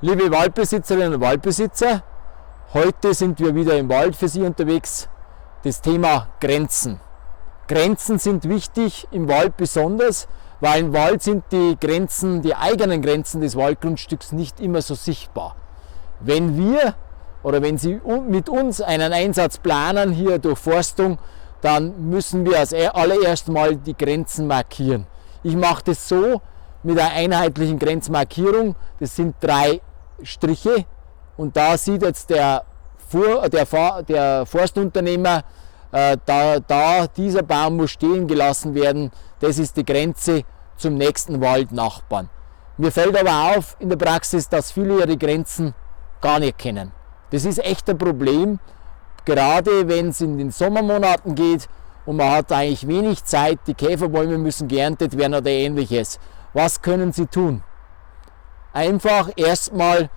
Liebe Waldbesitzerinnen und Waldbesitzer, heute sind wir wieder im Wald für Sie unterwegs. Das Thema Grenzen. Grenzen sind wichtig, im Wald besonders, weil im Wald sind die Grenzen, die eigenen Grenzen des Waldgrundstücks nicht immer so sichtbar. Wenn wir oder wenn Sie mit uns einen Einsatz planen, hier durch Forstung, dann müssen wir als allererst mal die Grenzen markieren. Ich mache das so mit einer einheitlichen Grenzmarkierung. Das sind 3 Striche und da sieht jetzt der Forstunternehmer, dieser Baum muss stehen gelassen werden. Das ist die Grenze zum nächsten Waldnachbarn. Mir fällt aber auf in der Praxis, dass viele ihre Grenzen gar nicht kennen. Das ist echt ein Problem, gerade wenn es in den Sommermonaten geht und man hat eigentlich wenig Zeit, die Käferbäume müssen geerntet werden oder ähnliches. Was können Sie tun? Einfach erstmal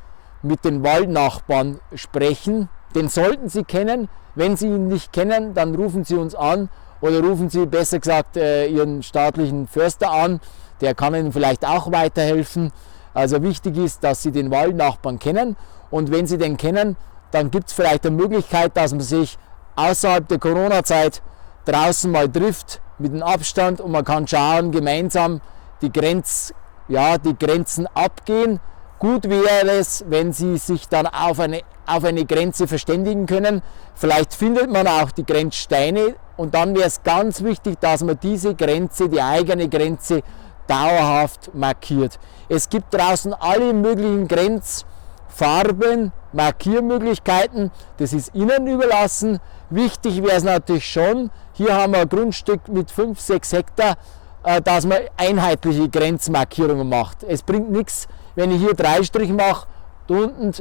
mit den Waldnachbarn sprechen, den sollten Sie kennen. Wenn Sie ihn nicht kennen, dann rufen Sie uns an oder rufen Sie besser gesagt Ihren staatlichen Förster an, der kann Ihnen vielleicht auch weiterhelfen. Also wichtig ist, dass Sie den Waldnachbarn kennen und wenn Sie den kennen, dann gibt es vielleicht eine Möglichkeit, dass man sich außerhalb der Corona-Zeit draußen mal trifft mit dem Abstand und man kann schauen, gemeinsam die Grenzen abgehen. Gut wäre es, wenn Sie sich dann auf eine Grenze verständigen können. Vielleicht findet man auch die Grenzsteine und dann wäre es ganz wichtig, dass man diese Grenze, die eigene Grenze, dauerhaft markiert. Es gibt draußen alle möglichen Grenzfarben, Markiermöglichkeiten. Das ist Ihnen überlassen. Wichtig wäre es natürlich schon, hier haben wir ein Grundstück mit 5-6 Hektar, dass man einheitliche Grenzmarkierungen macht. Es bringt nichts, wenn ich hier 3 Striche mache, da unten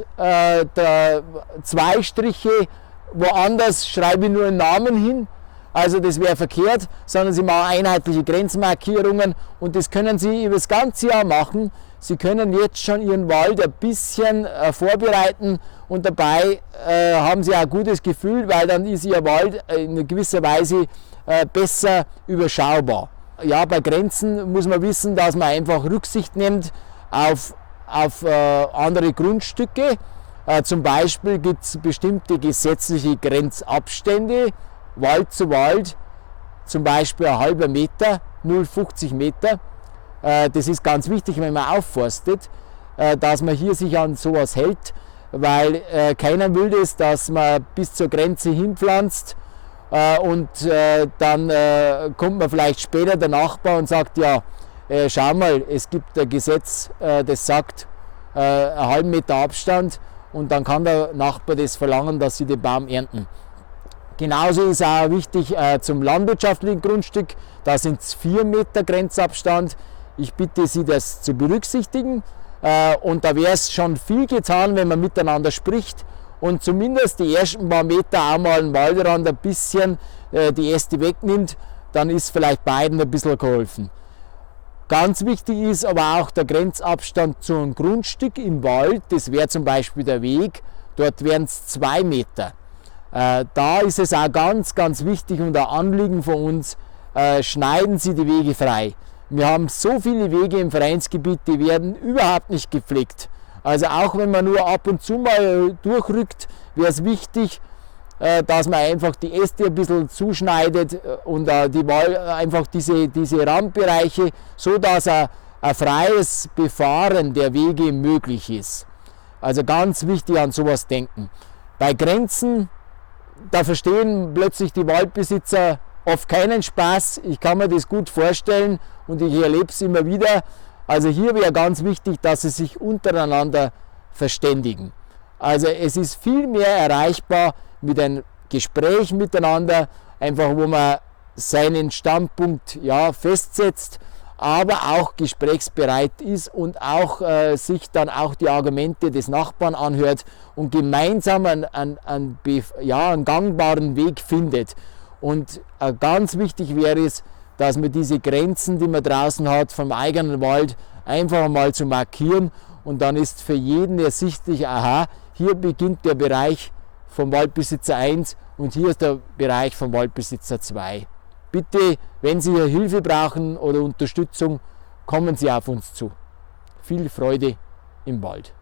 2 Striche, woanders schreibe ich nur einen Namen hin. Also das wäre verkehrt, sondern Sie machen einheitliche Grenzmarkierungen und das können Sie über das ganze Jahr machen. Sie können jetzt schon Ihren Wald ein bisschen vorbereiten und dabei haben Sie auch ein gutes Gefühl, weil dann ist Ihr Wald in gewisser Weise besser überschaubar. Ja, bei Grenzen muss man wissen, dass man einfach Rücksicht nimmt auf andere Grundstücke. Zum Beispiel gibt es bestimmte gesetzliche Grenzabstände, Wald zu Wald, zum Beispiel ein halber Meter, 0,50 Meter. Das ist ganz wichtig, wenn man aufforstet, dass man hier sich an sowas hält, weil keiner will das, dass man bis zur Grenze hinpflanzt und dann kommt man vielleicht später der Nachbar und sagt, ja, schau mal, es gibt ein Gesetz, das sagt einen halben Meter Abstand und dann kann der Nachbar das verlangen, dass sie den Baum ernten. Genauso ist auch wichtig zum landwirtschaftlichen Grundstück, da sind es 4 Meter Grenzabstand. Ich bitte Sie, das zu berücksichtigen und da wäre es schon viel getan, wenn man miteinander spricht und zumindest die ersten paar Meter auch mal am Waldrand ein bisschen die Äste wegnimmt, dann ist vielleicht beiden ein bisschen geholfen. Ganz wichtig ist aber auch der Grenzabstand zu einem Grundstück im Wald, das wäre zum Beispiel der Weg, dort wären es 2 Meter. Da ist es auch ganz, ganz wichtig und ein Anliegen von uns, schneiden Sie die Wege frei. Wir haben so viele Wege im Vereinsgebiet, die werden überhaupt nicht gepflegt. Also auch wenn man nur ab und zu mal durchrückt, wäre es wichtig, dass man einfach die Äste ein bisschen zuschneidet und einfach diese Randbereiche, so dass ein freies Befahren der Wege möglich ist. Also ganz wichtig an sowas denken. Bei Grenzen, da verstehen plötzlich die Waldbesitzer oft keinen Spaß. Ich kann mir das gut vorstellen und ich erlebe es immer wieder. Also hier wäre ganz wichtig, dass sie sich untereinander verständigen. Also es ist viel mehr erreichbar mit einem Gespräch miteinander, einfach wo man seinen Standpunkt festsetzt, aber auch gesprächsbereit ist und auch sich dann auch die Argumente des Nachbarn anhört und gemeinsam einen gangbaren Weg findet. Und ganz wichtig wäre es, dass man diese Grenzen, die man draußen hat, vom eigenen Wald einfach mal zu markieren und dann ist für jeden ersichtlich, aha, hier beginnt der Bereich vom Waldbesitzer 1 und hier ist der Bereich vom Waldbesitzer 2. Bitte, wenn Sie hier Hilfe brauchen oder Unterstützung, kommen Sie auf uns zu. Viel Freude im Wald.